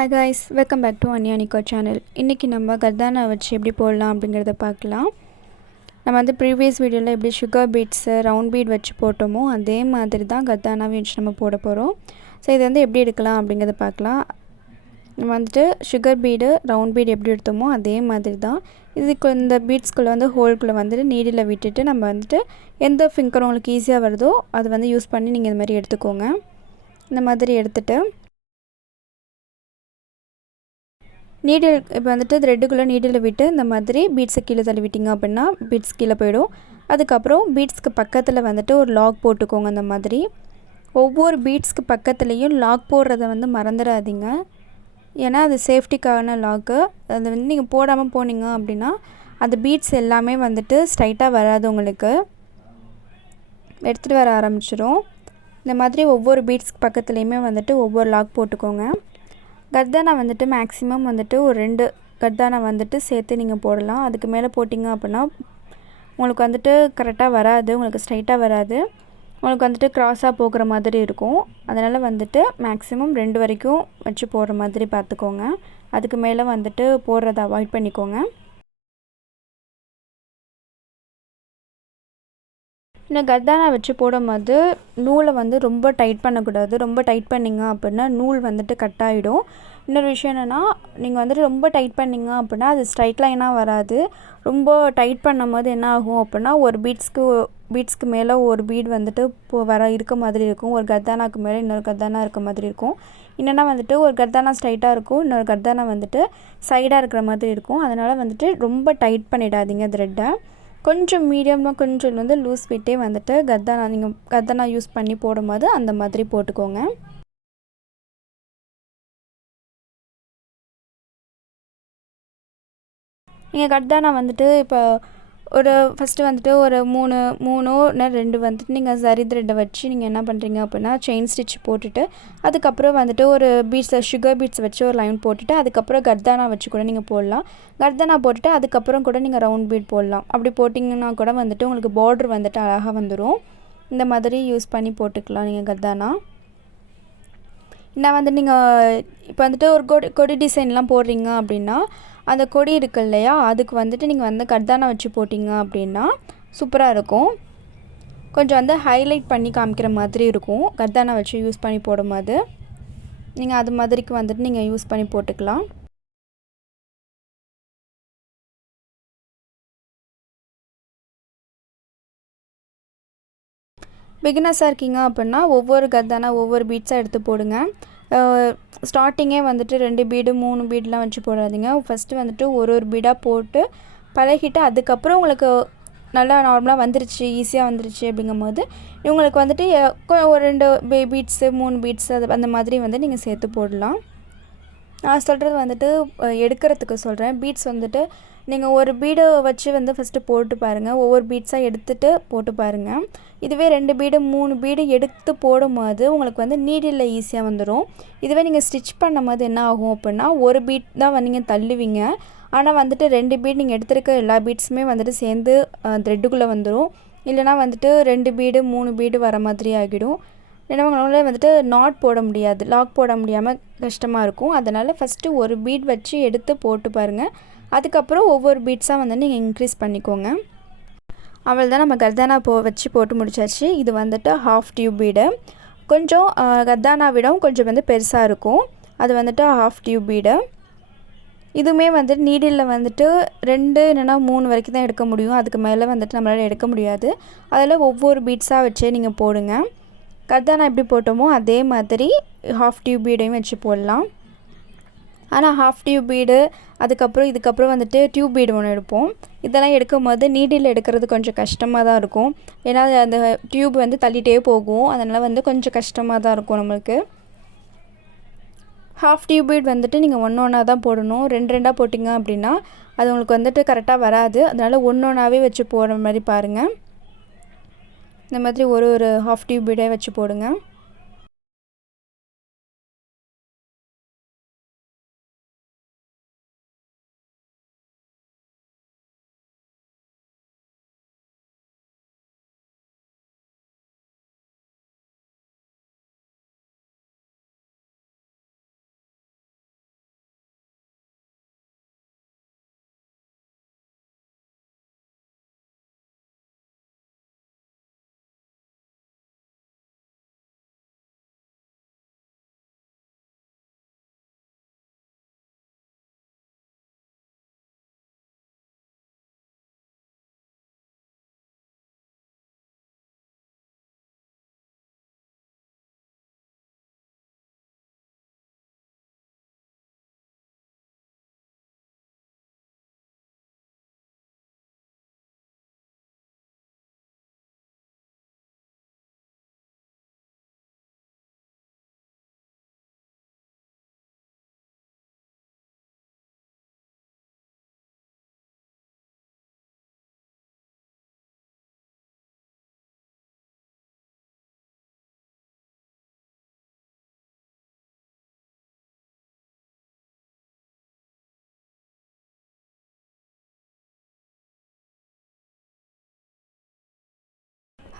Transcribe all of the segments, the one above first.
Hi guys, welcome back to AnYa NiKa channel. இன்னைக்கு நம்ம கர்தானா வச்சு எப்படி போடலாம் அப்படிங்கறத பார்க்கலாம். நம்ம வந்து previous வீடியோல எப்படி sugar beads round bead வச்சு போட்டோமோ அதே மாதிரி தான் கர்தானாவை வச்சு நம்ம போட போறோம். சோ இது வந்து எப்படி எடுக்கலாம் அப்படிங்கறத பார்க்கலாம். நம்ம வந்து sugar bead round bead எப்படி எடுத்தோமோ அதே மாதிரி தான். இதுக்கு இந்த beads குள்ள வந்து ஹோல் குள்ள வந்து நீடில விட்டுட்டு நம்ம வந்து எந்த finger உங்களுக்கு ஈஸியா வருதோ அது வந்து யூஸ் பண்ணி நீங்க இந்த மாதிரி எடுத்துக்கோங்க. இந்த மாதிரி எடுத்துட்டு நீடில் இப்போ வந்துட்டு த்ரெட்டுக்குள்ளே நீடில் விட்டு இந்த மாதிரி பீட்ஸை கீழே தள்ளி விட்டிங்க அப்படின்னா பீட்ஸ் கீழே போயிடும். அதுக்கப்புறம் பீட்ஸ்க்கு பக்கத்தில் வந்துட்டு ஒரு லாக் போட்டுக்கோங்க. அந்த மாதிரி ஒவ்வொரு பீட்ஸ்க்கு பக்கத்துலேயும் லாக் போடுறத வந்து மறந்துடாதீங்க. ஏன்னா அது சேஃப்டிக்கான லாக்கு. அதை வந்து நீங்கள் போடாமல் போனீங்க அப்படின்னா அந்த பீட்ஸ் எல்லாமே வந்துட்டு ஸ்ட்ரைட்டாக வராது, உங்களுக்கு எடுத்துகிட்டு வர ஆரம்பிச்சிடும். இந்த மாதிரி ஒவ்வொரு பீட்ஸ்க்கு பக்கத்துலேயுமே வந்துட்டு ஒவ்வொரு லாக் போட்டுக்கோங்க. கர்தானா வந்துட்டு மேக்ஸிமம் வந்துட்டு ஒரு 2 கர்தானா வந்துட்டு சேர்த்து நீங்கள் போடலாம். அதுக்கு மேலே போட்டிங்க அப்படின்னா உங்களுக்கு வந்துட்டு கரெக்டாக வராது, உங்களுக்கு ஸ்ட்ரைட்டாக வராது, உங்களுக்கு வந்துட்டு க்ராஸாக போகிற மாதிரி இருக்கும். அதனால் வந்துட்டு மேக்ஸிமம் 2 வரைக்கும் வச்சு போடுற மாதிரி பார்த்துக்கோங்க. அதுக்கு மேலே வந்துட்டு போடுறத அவாய்ட் பண்ணிக்கோங்க. இந்த கர்தானா வச்சு போடும்போது நூலை வந்து ரொம்ப டைட் பண்ணக்கூடாது. ரொம்ப டைட் பண்ணிங்க அப்படின்னா நூல் வந்துட்டு கட் ஆகிடும். இன்னொரு விஷயம் என்னென்னா, நீங்கள் வந்துட்டு ரொம்ப டைட் பண்ணிங்க அப்படின்னா அது ஸ்ட்ரைட் லைனாக வராது. ரொம்ப டைட் பண்ணும்போது என்ன ஆகும் அப்படின்னா ஒரு பீட்ஸ்க்கு மேலே ஒரு பீட் வந்துட்டு இருக்க மாதிரி இருக்கும். ஒரு கர்தானாக்கு மேலே இன்னொரு கர்தானா இருக்க மாதிரி இருக்கும். என்னென்னா வந்துட்டு ஒரு கர்தானா ஸ்ட்ரைட்டாக இருக்கும், இன்னொரு கர்தானா வந்துட்டு சைடாக இருக்கிற மாதிரி இருக்கும். அதனால் வந்துட்டு ரொம்ப டைட் பண்ணிடாதீங்க த்ரெட்டை. கொஞ்சம் மீடியமாக கொஞ்சம் வந்து லூஸ் விட்டே வந்துட்டு நீங்கள் கர்தானா யூஸ் பண்ணி போடும்போது அந்த மாதிரி போட்டுக்கோங்க. நீங்கள் கர்தானா வந்துட்டு இப்போ ஃபஸ்ட்டு வந்துட்டு ஒரு 3 இல்லை 2 வந்துட்டு நீங்கள் சரி த்ரெட்டை வச்சு நீங்கள் என்ன பண்ணுறீங்க அப்படின்னா செயின் ஸ்டிச் போட்டுட்டு அதுக்கப்புறம் வந்துட்டு ஒரு சுகர் பீட்ஸ் வச்சு ஒரு லைன் போட்டுட்டு அதுக்கப்புறம் கர்தானா வச்சு கூட நீங்கள் போடலாம். கர்தானா போட்டுட்டு அதுக்கப்புறம் கூட நீங்கள் ரவுண்ட் பீட் போடலாம். அப்படி போட்டிங்கன்னா கூட வந்துட்டு உங்களுக்கு பார்டர் வந்துட்டு அழகாக வந்துடும். இந்த மாதிரி யூஸ் பண்ணி போட்டுக்கலாம் நீங்கள் கர்தானா. நான் வந்து நீங்கள் இப்போ வந்துட்டு ஒரு கொடி டிசைன்லாம் போடுறீங்க அப்படின்னா அந்த கொடி இருக்குது இல்லையா, அதுக்கு வந்துட்டு நீங்கள் வந்து கர்தானா வச்சு போட்டிங்க அப்படின்னா சூப்பராக இருக்கும். கொஞ்சம் வந்து ஹைலைட் பண்ணி காமிக்கிற மாதிரி இருக்கும் கர்தானா வச்சு யூஸ் பண்ணி போடும்போது. நீங்கள் அது மாதிரிக்கு வந்துட்டு நீங்கள் யூஸ் பண்ணி போட்டுக்கலாம். பிகினர்ஸாக இருக்கீங்க அப்படின்னா ஒவ்வொரு கர்தானா ஒவ்வொரு பீட்ஸாக எடுத்து போடுங்க. ஸ்டார்டிங்கே வந்துட்டு 2 பீடு 3 பீடெலாம் வச்சு போடாதீங்க. ஃபஸ்ட்டு வந்துட்டு ஒரு பீடாக போட்டு பழகிட்டு அதுக்கப்புறம் உங்களுக்கு நல்லா நார்மலாக வந்துருச்சு, ஈஸியாக வந்துருச்சு அப்படிங்கும்போது இவங்களுக்கு வந்துட்டு ஒரு 2 பீட்ஸு 3 பீட்ஸு அந்த மாதிரி வந்து நீங்கள் சேர்த்து போடலாம். நான் சொல்கிறது வந்துட்டு எடுக்கிறதுக்கு சொல்கிறேன். பீட்ஸ் வந்துட்டு நீங்கள் ஒரு பீடை வச்சு வந்து ஃபஸ்ட்டு போட்டு பாருங்கள். ஒவ்வொரு பீட்ஸாக எடுத்துகிட்டு போட்டு பாருங்கள். இதுவே 2 பீடு 3 பீடு எடுத்து போடும்போது உங்களுக்கு வந்து நீடில் ஈஸியாக வந்துடும். இதுவே நீங்கள் ஸ்டிச் பண்ணும்போது என்ன ஆகும் அப்படின்னா ஒரு பீட் தான் வந்து நீங்கள் தள்ளுவீங்க. ஆனால் வந்துட்டு 2 பீட் நீங்கள் எடுத்துருக்க எல்லா பீட்ஸுமே வந்துட்டு சேர்ந்து த்ரெட்டுக்குள்ளே வந்துடும். இல்லைனா வந்துட்டு 2 பீடு 3 பீடு வர மாதிரி ஆகிடும். ஏன்னா உங்களால் வந்துட்டு நாட் போட முடியாது, லாக் போட முடியாமல் கஷ்டமாக இருக்கும். அதனால் ஃபஸ்ட்டு ஒரு பீட் வச்சு எடுத்து போட்டு பாருங்கள். அதுக்கப்புறம் ஒவ்வொரு பீட்ஸாக வந்து நீங்கள் இன்க்ரீஸ் பண்ணிக்கோங்க. அவள் தான் நம்ம கர்தானா வச்சு போட்டு முடிச்சாச்சு. இது வந்துட்டு ஹாஃப் டியூப் பீடு. கொஞ்சம் கர்தானா விடவும் கொஞ்சம் வந்து பெருசாக இருக்கும். அது வந்துட்டு ஹாஃப் டியூப் பீடு. இதுவுமே வந்துட்டு நீடில் வந்துட்டு 2 இல்லைனா 3 வரைக்கும் தான் எடுக்க முடியும். அதுக்கு மேலே வந்துட்டு நம்மளால் எடுக்க முடியாது. அதில் ஒவ்வொரு பீட்ஸாக வச்சே நீங்கள் போடுங்க. கர்தானா எப்படி போட்டோமோ அதே மாதிரி ஹாஃப் டியூப் பீடையும் வச்சு போடலாம். ஆனால் ஹாஃப் டியூப் பீடு இதுக்கப்புறம் வந்துட்டு டியூப் பீடு ஒன்று எடுப்போம். இதெல்லாம் எடுக்கும்போது நீடில் எடுக்கிறது கொஞ்சம் கஷ்டமாக தான் இருக்கும். ஏன்னா அந்த டியூப் வந்து தள்ளிகிட்டே போகும். அதனால் வந்து கொஞ்சம் கஷ்டமாக தான் இருக்கும் நம்மளுக்கு. ஹாஃப் டியூப் பீட் வந்துட்டு நீங்கள் ஒன்றா தான் போடணும். 2 போட்டிங்க அப்படின்னா அது உங்களுக்கு வந்துட்டு கரெக்டாக வராது. அதனால் ஒன்றாவே வச்சு போடுற மாதிரி பாருங்கள். இந்த மாதிரி ஒரு ஹாஃப் டியூப் பீடே வச்சு போடுங்க.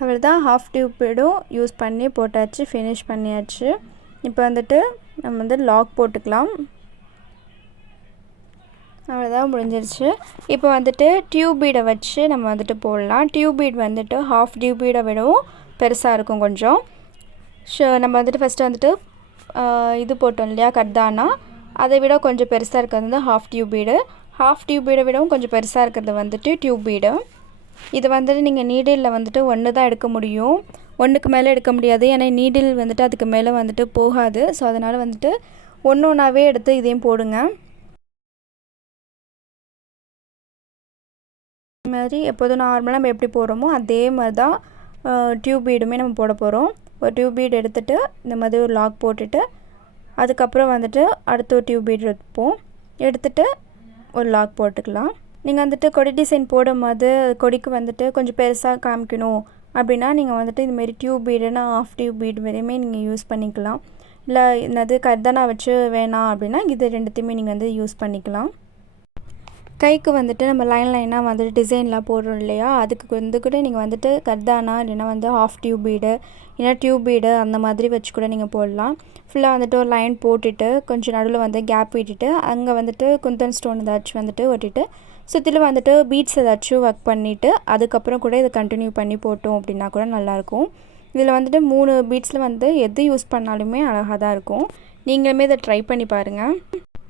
அவ்வளோதான், ஹாஃப் டியூப் பீடும் யூஸ் பண்ணி போட்டாச்சு, ஃபினிஷ் பண்ணியாச்சு. இப்போ வந்துட்டு நம்ம வந்து லாக் போட்டுக்கலாம். அவ்வளோதான், முடிஞ்சிருச்சு. இப்போ வந்துட்டு டியூப் பீடை வச்சு நம்ம வந்துட்டு போடலாம். டியூப் பீட் வந்துட்டு ஹாஃப் டியூப் பீடை விடவும் பெருசாக இருக்கும் கொஞ்சம். நம்ம வந்துட்டு ஃபஸ்ட்டு வந்துட்டு இது போட்டோம் இல்லையா கர்தானா, அதை விட கொஞ்சம் பெருசாக இருக்கிறது வந்து half tube bead. Half tube பீடை விடவும் கொஞ்சம் பெருசாக இருக்கிறது வந்துட்டு டியூப் பீடு. இது வந்துட்டு நீங்கள் நீடிலில் வந்துட்டு ஒன்று தான் எடுக்க முடியும், ஒன்றுக்கு மேலே எடுக்க முடியாது. ஏன்னா நீடில் வந்துட்டு அதுக்கு மேலே வந்துட்டு போகாது. ஸோ அதனால் வந்துட்டு ஒன்று ஒன்றாவே எடுத்து இதையும் போடுங்க. இது மாதிரி எப்போதும் நார்மலாக நம்ம எப்படி போடுறோமோ அதே மாதிரி தான் டியூப் பீடுமே நம்ம போட போகிறோம். ஒரு டியூப் பீட் எடுத்துகிட்டு இந்த மாதிரி ஒரு லாக் போட்டுட்டு அதுக்கப்புறம் வந்துட்டு அடுத்த ஒரு டியூப் பீட் எடுத்துகிட்டு ஒரு லாக் போட்டுக்கலாம். நீங்கள் வந்துட்டு கொடி டிசைன் போடும்போது கொடிக்கு வந்துட்டு கொஞ்சம் பெருசாக காமிக்கணும் அப்படின்னா நீங்கள் வந்துட்டு இதுமாரி டியூப் பீடுனா ஆஃப் டியூப் பீடு வரையுமே நீங்கள் யூஸ் பண்ணிக்கலாம். இல்லை என்னது கர்தானா வச்சு வேணாம் அப்படின்னா இது ரெண்டுத்தையுமே நீங்கள் வந்து யூஸ் பண்ணிக்கலாம். கைக்கு வந்துட்டு நம்ம லைனாக வந்துட்டு டிசைன்லாம் போடுறோம் இல்லையா, அதுக்கு வந்து கூட நீங்கள் வந்துட்டு கர்தானா இல்லைன்னா வந்து ஹாஃப் டியூப் பீடு இல்லைனா டியூப் பீடு அந்த மாதிரி வச்சு கூட நீங்கள் போடலாம். ஃபுல்லாக வந்துட்டு ஒரு லைன் போட்டுட்டு கொஞ்சம் நடுவில் வந்து கேப் விட்டுட்டு அங்கே வந்துட்டு குந்தன் ஸ்டோன் ஏதாச்சும் வந்துட்டு ஒட்டிட்டு சுற்றிலும் வந்துட்டு பீட்ஸ் ஏதாச்சும் ஒர்க் பண்ணிவிட்டு அதுக்கப்புறம் கூட இதை கண்டினியூ பண்ணி போட்டோம் அப்படின்னா கூட நல்லாயிருக்கும். இதில் வந்துட்டு 3 பீட்ஸில் வந்து எது யூஸ் பண்ணாலுமே அழகாக தான் இருக்கும். நீங்களுமே இதை ட்ரை பண்ணி பாருங்கள்.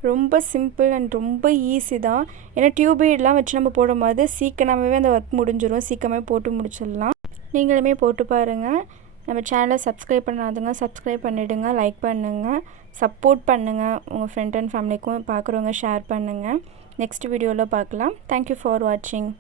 ரொம்ப சிம்பிள் அண்ட் ரொம்ப ஈஸி தான். ஏன்னா டியூப் பீட்லாம் வச்சு நம்ம போடும்போது சீக்கிரமாகவே அந்த ஒர்க் முடிஞ்சிடும், சீக்கிரமே போட்டு முடிச்சிடலாம். நீங்களுமே போட்டு பாருங்கள். நம்ம சேனலை சப்ஸ்கிரைப் பண்ணாதுங்க சப்ஸ்கிரைப் பண்ணிவிடுங்க, லைக் பண்ணுங்கள், சப்போர்ட் பண்ணுங்கள். உங்கள் ஃப்ரெண்ட் அண்ட் ஃபேமிலிக்கும் பார்க்குறவங்க ஷேர் பண்ணுங்கள். நெக்ஸ்ட் வீடியோவில் பார்க்கலாம். தேங்க்யூ ஃபார் வாட்சிங்.